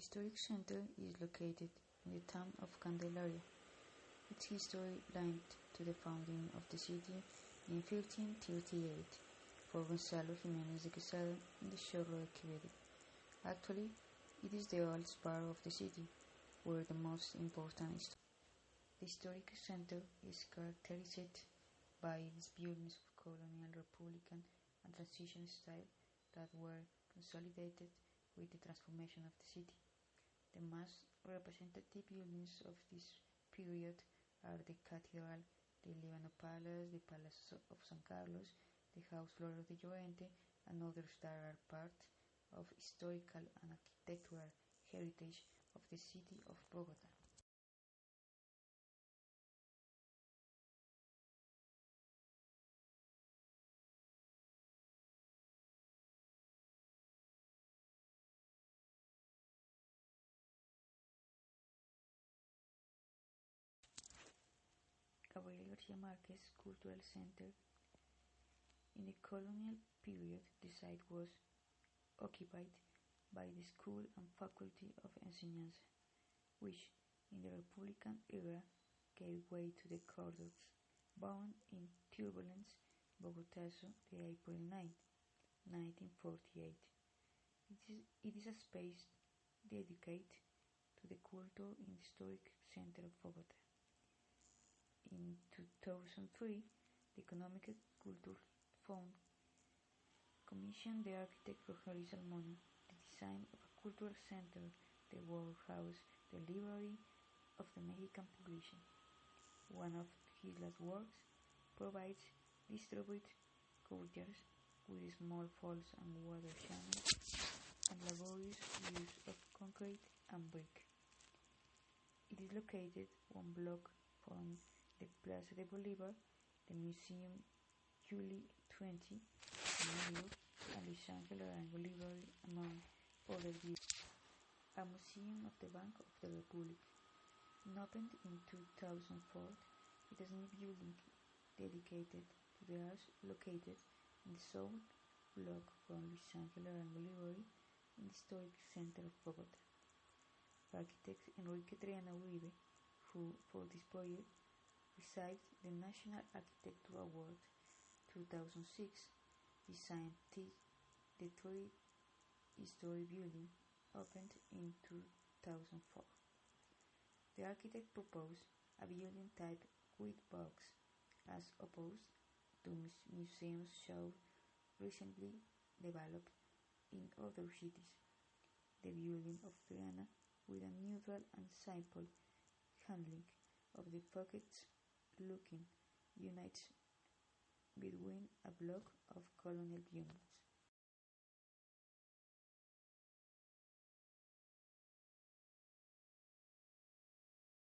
historic center is located in the town of Candelaria. Its history linked to the founding of the city in 1538 for Gonzalo Jimenez de Quesada in the Chorro de Quevedo. Actually, it is the oldest part of the city, where the most important is. The historic center is characterized by its buildings of colonial, republican, and transition style that were consolidated with the transformation of the city. The most representative buildings of this period are the Cathedral, the Líbano Palace, the Palace of San Carlos, the House Flor de Llorente, and others that are part of historical and architectural heritage of the city of Bogota. Gabriel Garcia Marquez Cultural Center. In the colonial period, the site was occupied by the School and Faculty of Enseñanza, which, in the Republican era, gave way to the Cordons, born in Turbulence, Bogotazo, the April 9, 1948. It is a space dedicated to the culture in the historic center of Bogota. In 2003, the Economic Culture Fund commissioned the architect Rogelio Salmona the design of a cultural center, the Workhouse, the library of the Mexican publishing. One of his last works provides distributed courtyards with small falls and water channels and laborious use of concrete and brick. It is located one block from the Plaza de Bolivar, the Museum July 20, New York, and Luis Ángel Arango Library, among other buildings. A museum of the Bank of the Republic. Opened in 2004, it is a new building dedicated to the arts located in the south block from Luis Ángel Arango Library in the historic center of Bogota. Architect Enrique Triana Uribe, who for this project received the National Architecture Award 2006, designed the three-story building opened in 2004. The architect proposed a building type with box, as opposed to museums show recently developed in other cities. The building of Triana, with a neutral and simple handling of the pockets looking, unites between a block of colonial buildings.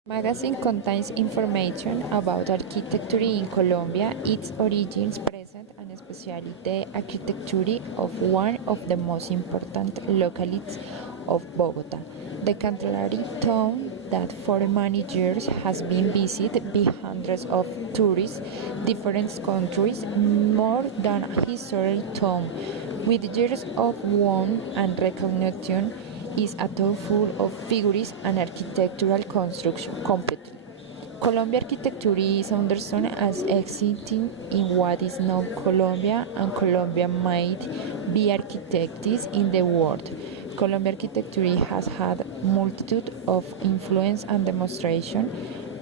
Magazine contains information about architecture in Colombia, its origins, present, and especially the architecture of one of the most important localities of Bogota, the Candelaria town that for many years has been visited by hundreds of tourists, different countries, more than a historic town, with years of warmth and recognition is a town full of figures and architectural construction completely. Colombian architecture is understood as existing in what is now Colombia, and Colombia might be architects in the world. Colombian architecture has had multitude of influence and demonstration,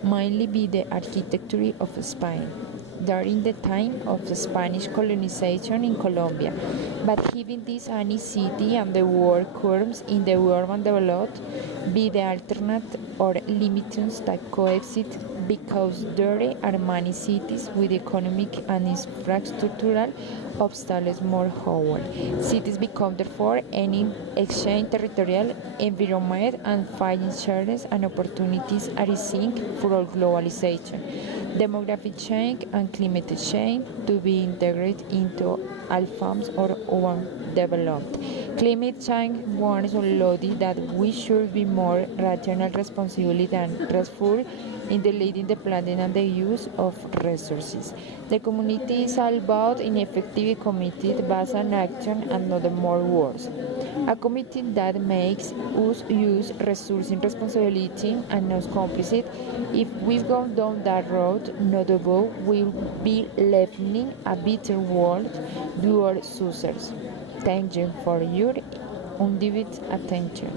mainly by the architecture of Spain during the time of the Spanish colonization in Colombia, but having this any city and the world curves in the urban developed by the alternate or limitations that coexist because there are many cities with economic and infrastructural obstacles more whole. Cities become therefore any exchange territorial environment and finding shares and opportunities arising from globalization, demographic change and climate change to be integrated into all forms or urban development. Climate change warns already that we should be more rational, responsible, and trustful in the leading the planning and the use of resources. The community is all about ineffective committed based on action and not more words. A committee that makes us use resourcing responsibility and not complicit. If we go down that road, not above will be leaving a bitter world to our users. Thank you for your undivided attention.